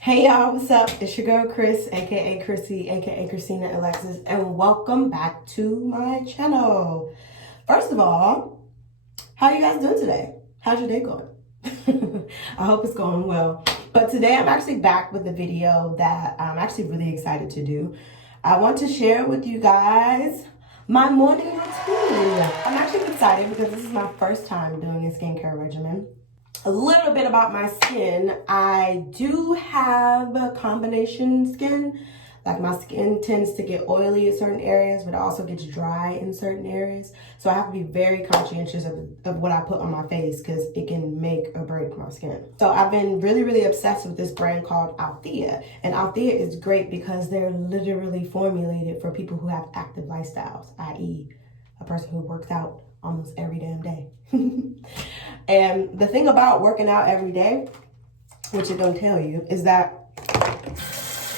Hey y'all, what's up? It's your girl Chris, aka Chrissy, aka Christina Alexis, and welcome back to my channel. First of all, how you guys doing today? How's your day going? I hope it's going well. But today I'm actually back with a video that I'm actually really excited to do. I want to share with you guys my morning routine. I'm actually excited because this is my first time doing a skincare regimen. A little bit about my skin. I do have a combination skin. Like my skin tends to get oily in certain areas, but it also gets dry in certain areas. So I have to be very conscientious of what I put on my face because it can make or break my skin. So I've been really obsessed with this brand called Athia. And Athia is great because they're literally formulated for people who have active lifestyles, i.e. a person who works out almost every damn day. And the thing about working out every day, which it don't tell you, is that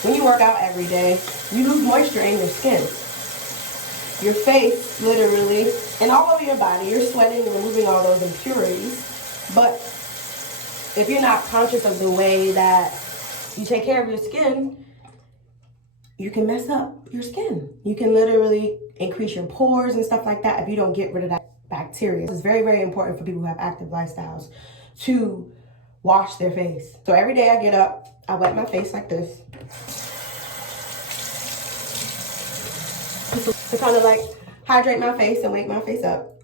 when you work out every day, you lose moisture in your skin. Your face, literally, and all over your body, you're sweating and removing all those impurities. But if you're not conscious of the way that you take care of your skin, you can mess up your skin. You can literally increase your pores and stuff like that if you don't get rid of that bacteria. It's very important for people who have active lifestyles to wash their face. So every day I get up, I wet my face like this to kind of like hydrate my face and wake my face up.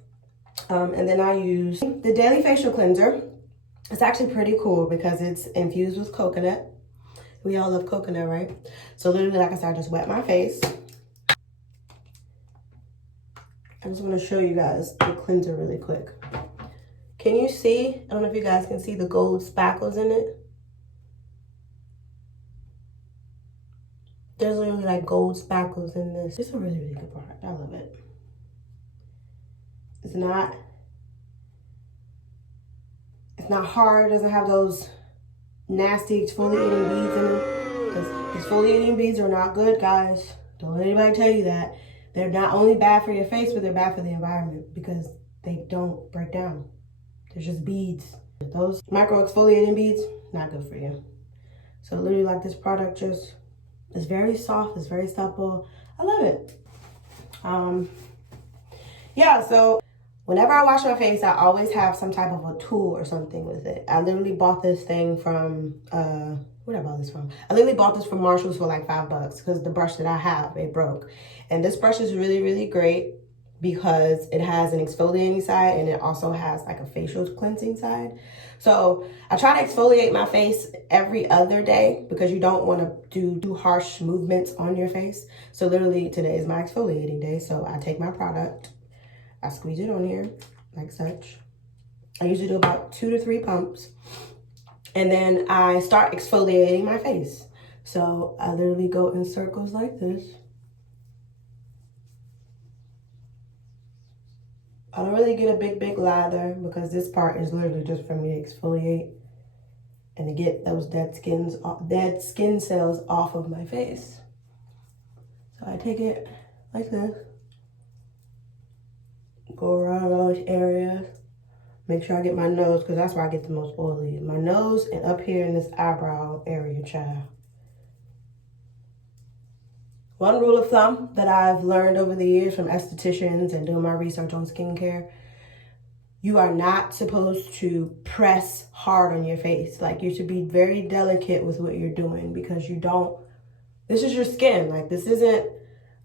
And then I use the Daily Facial Cleanser. It's actually pretty cool because it's infused with coconut. We all love coconut, right? So literally, like I said, I just wet my face. I just want to show you guys the cleanser really quick. Can you see? I don't know if you guys can see the gold spackles in it. There's literally like gold spackles in this. It's a really good product. I love it. It's not hard. It doesn't have those nasty exfoliating beads in it. Because exfoliating beads are not good, guys. Don't let anybody tell you that. They're not only bad for your face, but they're bad for the environment because they don't break down. They're just beads. Those micro exfoliating beads, not good for you. So literally like this product just is very soft, it's very supple. I love it. Yeah, so whenever I wash my face, I always have some type of a tool or something with it. I literally bought this thing from, where did I buy this from? I literally bought this from Marshall's for like $5 because the brush that I have, it broke. And this brush is really great because it has an exfoliating side and it also has like a facial cleansing side. So I try to exfoliate my face every other day because you don't want to do harsh movements on your face. So literally today is my exfoliating day. So I take my product, I squeeze it on here like such. I usually do about 2 to 3 pumps. And then I start exfoliating my face. So I literally go in circles like this. I don't really get a big lather because this part is literally just for me to exfoliate and to get those dead skin cells off of my face. So I take it like this, go around those areas, make sure I get my nose because that's where I get the most oily. My nose and up here in this eyebrow area, child. One rule of thumb that I've learned over the years from estheticians and doing my research on skincare, you are not supposed to press hard on your face. Like you should be very delicate with what you're doing because this is your skin. Like this isn't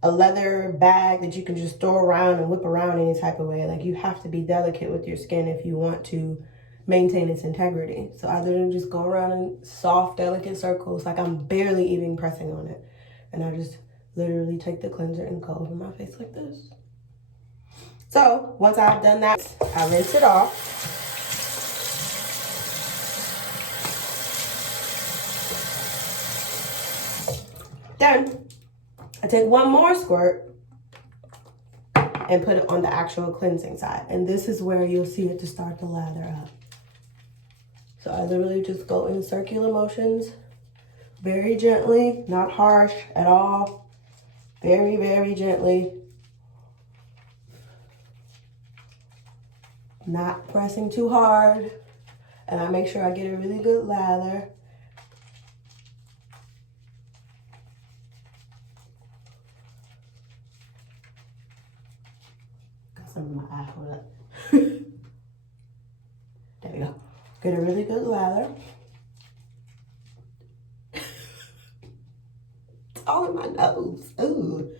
a leather bag that you can just throw around and whip around any type of way. Like you have to be delicate with your skin if you want to maintain its integrity. So I literally just go around in soft, delicate circles. Like I'm barely even pressing on it. And I just literally take the cleanser and go over my face like this. So once I've done that, I rinse it off. Then I take one more squirt and put it on the actual cleansing side. And this is where you'll see it to start to lather up. So I literally just go in circular motions, very gently, not harsh at all. Very gently. Not pressing too hard. And I make sure I get a really good lather. some of my eye. Hold up. There we go. Get a really good lather. It's all in my nose. Ooh.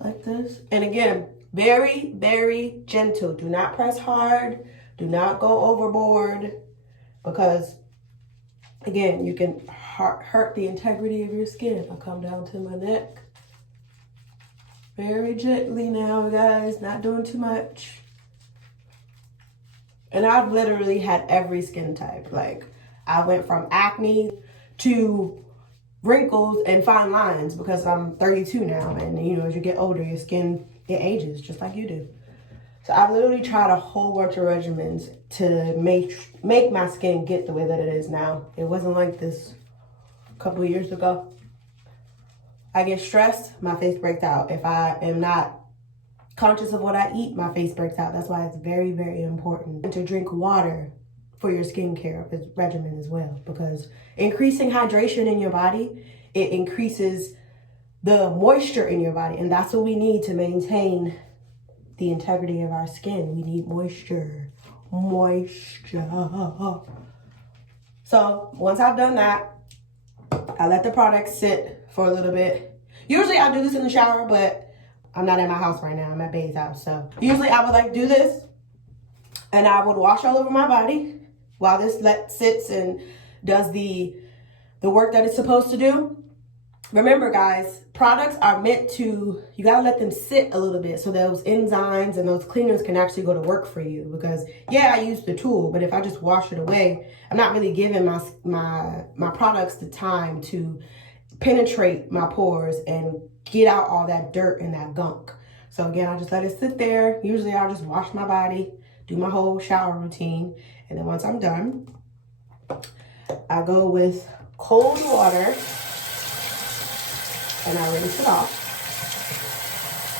Like this. And again, very, very gentle. Do not press hard. Do not go overboard. Because, again, you can hurt the integrity of your skin. I come down to my neck. Very gently now, guys. Not doing too much. And I've literally had every skin type. Like, I went from acne to wrinkles and fine lines because I'm 32 now. And, you know, as you get older, your skin, it ages just like you do. So I literally tried a whole bunch of regimens to make my skin get the way that it is now. It wasn't like this a couple of years ago. I get stressed, my face breaks out. If I am not conscious of what I eat, my face breaks out. That's why it's very, very important to drink water for your skincare regimen as well, because increasing hydration in your body, it increases the moisture in your body, and that's what we need to maintain the integrity of our skin. We need moisture. So once I've done that, I let the product sit for a little bit. Usually I do this in the shower, but I'm not at my house right now. I'm at Bae's house. So usually I would like do this and I would wash all over my body while this sits and does the work that it's supposed to do. Remember, guys, products are meant to, you gotta let them sit a little bit so those enzymes and those cleaners can actually go to work for you. Because yeah, I use the tool, but if I just wash it away, I'm not really giving my products the time to penetrate my pores and get out all that dirt and that gunk. So again, I just let it sit there. Usually I'll just wash my body, do my whole shower routine. And then once I'm done, I go with cold water and I rinse it off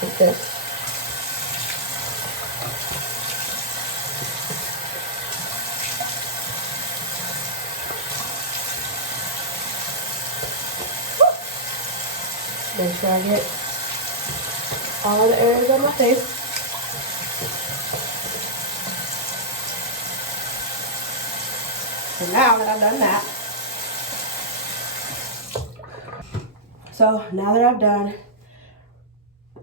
with this. Make sure I get all the areas on my face. So now that I've done that,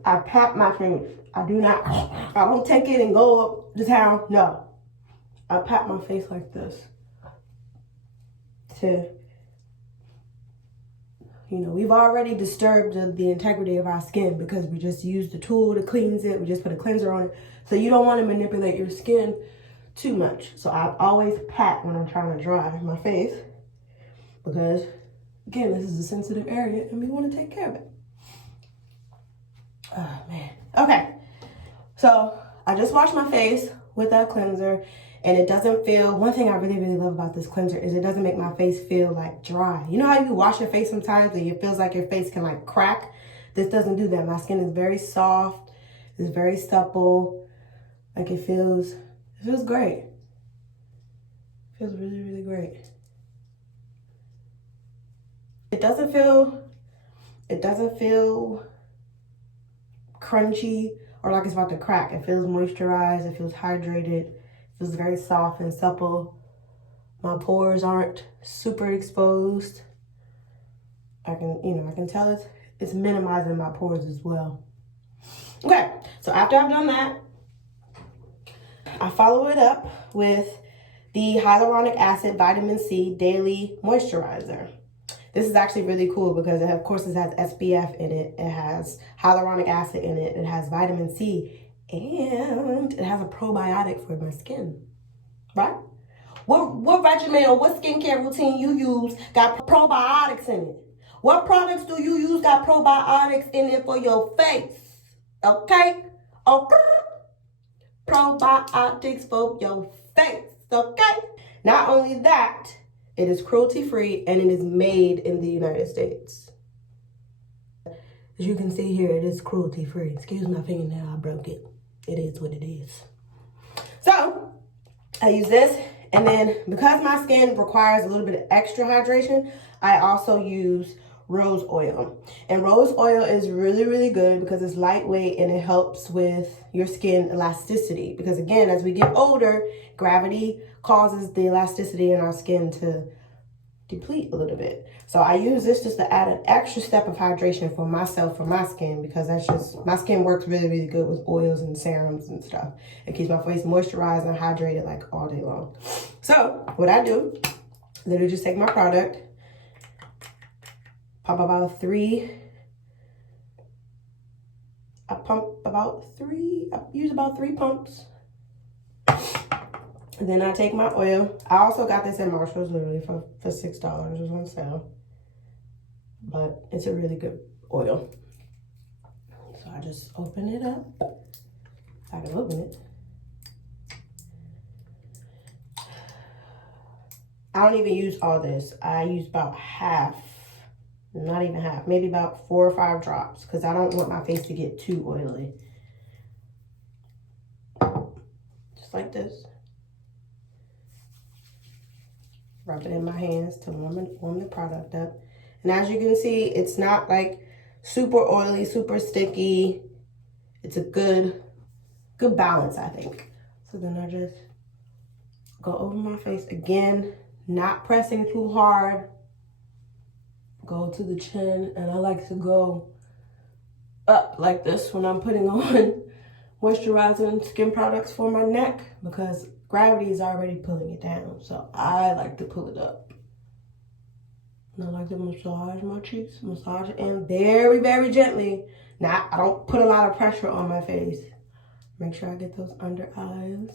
I pat my face. I don't take it and go up the town. No. I pat my face like this to, you know, we've already disturbed the integrity of our skin because we just used the tool to cleanse it. We just put a cleanser on it. So you don't want to manipulate your skin too much. So I always pat when I'm trying to dry my face because, again, this is a sensitive area and we want to take care of it. Oh, man. Okay. So I just washed my face with that cleanser. And it doesn't feel, one thing I really, really love about this cleanser is it doesn't make my face feel like dry. You know how you wash your face sometimes and it feels like your face can like crack? This doesn't do that. My skin is very soft. It's very supple. Like it feels great. It feels really, really great. It doesn't feel crunchy or like it's about to crack. It feels moisturized. It feels hydrated. It's very soft and supple. My pores aren't super exposed. I can tell it's minimizing my pores as well. Okay, so after I've done that, I follow it up with the hyaluronic acid vitamin C daily moisturizer. This is actually really cool because it has SPF in it. It has hyaluronic acid in it. It has vitamin C. And it has a probiotic for my skin, right? What regimen or what skincare routine you use got probiotics in it? What products do you use got probiotics in it for your face? Okay? Okay? Probiotics for your face, okay? Not only that, it is cruelty-free and it is made in the United States. As you can see here, it is cruelty-free. Excuse my fingernail, I broke it. It is what it is. So, I use this, and then because my skin requires a little bit of extra hydration, I also use rose oil. And rose oil is really, really good because it's lightweight and it helps with your skin elasticity. Because again, as we get older, gravity causes the elasticity in our skin to deplete a little bit. So I use this just to add an extra step of hydration for myself, for my skin, because that's just, my skin works really, really good with oils and serums and stuff. It keeps my face moisturized and hydrated like all day long. So what I do, literally just take my product, pump about three. I use about 3 pumps. And then I take my oil. I also got this at Marshall's literally for $6. It was on sale. But it's a really good oil. So I just open it up. If I can open it. I don't even use all this. I use about half. Not even half, maybe about 4 or 5 drops because I don't want my face to get too oily. Just like this. Rub it in my hands to warm the product up. And as you can see, it's not like super oily, super sticky. It's a good balance, I think. So then I just go over my face again, not pressing too hard. Go to the chin, and I like to go up like this when I'm putting on moisturizer and skin products for my neck because gravity is already pulling it down. So I like to pull it up. And I like to massage my cheeks, massage it in very, very gently. Now, I don't put a lot of pressure on my face. Make sure I get those under eyes.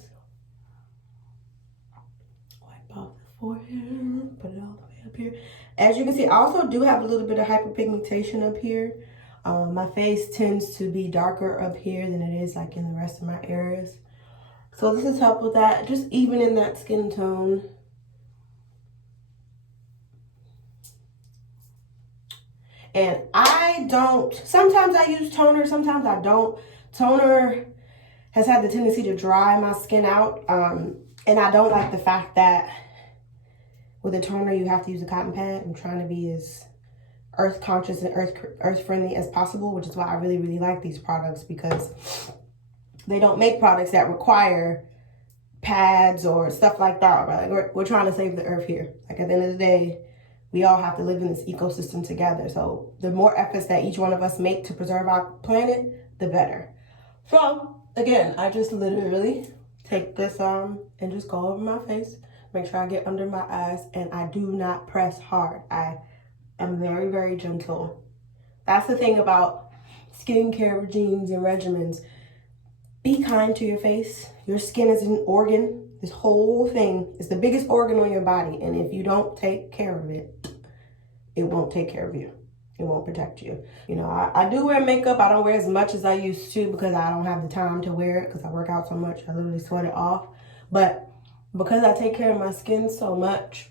Wipe off the forehead, put it all the way up here. As you can see, I also do have a little bit of hyperpigmentation up here. My face tends to be darker up here than it is like in the rest of my areas. So this has helped with that, just evening that skin tone. And I don't, sometimes I use toner, sometimes I don't. Toner has had the tendency to dry my skin out. And I don't like the fact that with a toner, you have to use a cotton pad. I'm trying to be as earth conscious and earth friendly as possible, which is why I really, really like these products because they don't make products that require pads or stuff like that. Right? Like we're trying to save the earth here. Like at the end of the day, we all have to live in this ecosystem together. So the more efforts that each one of us make to preserve our planet, the better. So again, I just literally take this and just go over my face. Make sure I get under my eyes, and I do not press hard. I am very, very gentle. That's the thing about skincare regimes and regimens. Be kind to your face. Your skin is an organ. This whole thing is the biggest organ on your body, and if you don't take care of it, it won't take care of you. It won't protect you. You know, I do wear makeup. I don't wear as much as I used to because I don't have the time to wear it because I work out so much. I literally sweat it off. But because I take care of my skin so much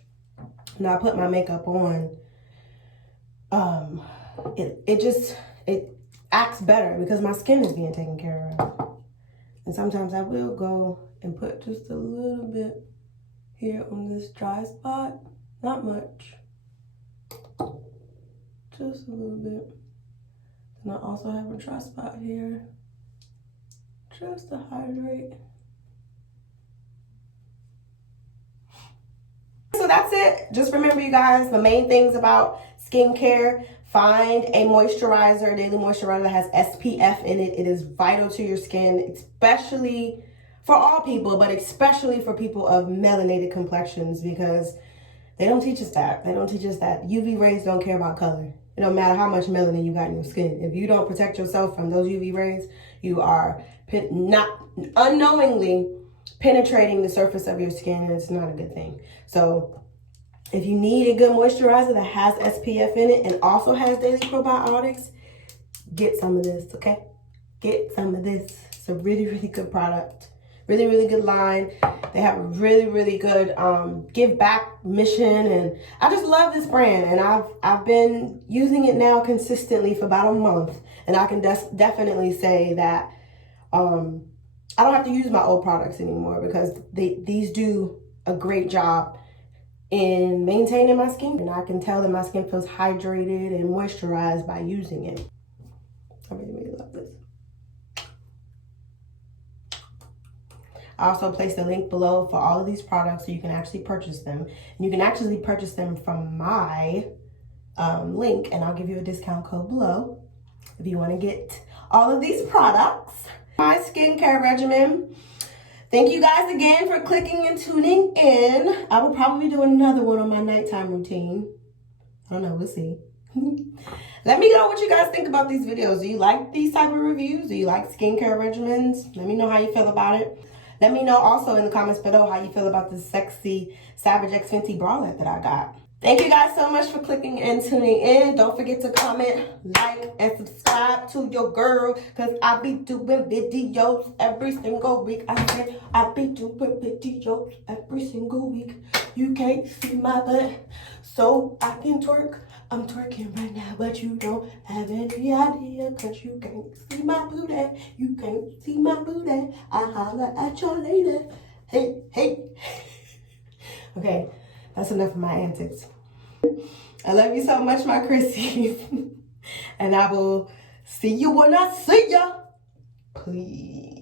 and I put my makeup on, it acts better because my skin is being taken care of. And sometimes I will go and put just a little bit here on this dry spot. Not much. Just a little bit. And I also have a dry spot here. Just to hydrate. So that's it. Just remember, you guys, the main things about skincare. Find a moisturizer, a daily moisturizer that has SPF in it. It is vital to your skin, especially for all people, but especially for people of melanated complexions because they don't teach us that. They don't teach us that UV rays don't care about color. It don't matter how much melanin you got in your skin. If you don't protect yourself from those UV rays, you are not unknowingly penetrating the surface of your skin, and it's not a good thing. So if you need a good moisturizer that has SPF in it and also has daily probiotics, get some of this, okay? Get some of this. It's a really, really good product. Really, really good line. They have a really, really good give back mission, and I just love this brand. And I've been using it now consistently for about a month, and I can definitely say that I don't have to use my old products anymore because these do a great job in maintaining my skin. And I can tell that my skin feels hydrated and moisturized by using it. I really love this. I also placed a link below for all of these products so you can actually purchase them. And you can actually purchase them from my link, and I'll give you a discount code below if you want to get all of these products. My skincare regimen. Thank you guys again for clicking and tuning in. I will probably do another one on my nighttime routine. I don't know, we'll see. Let me know what you guys think about these videos. Do you like these type of reviews? Do you like skincare regimens? Let me know how you feel about it. Let me know also in the comments below how you feel about this sexy Savage X Fenty bralette that I got. Thank you guys so much for clicking and tuning in. Don't forget to comment, like, and subscribe to your girl, because I be doing videos every single week. I said I be doing videos every single week. You can't see my butt, so I can twerk. I'm twerking right now, but you don't have any idea, because you can't see my booty. You can't see my booty. I holla at your lady. Hey, hey. Okay, that's enough of my antics. I love you so much, my Chrissies. And I will see you when I see ya. Please.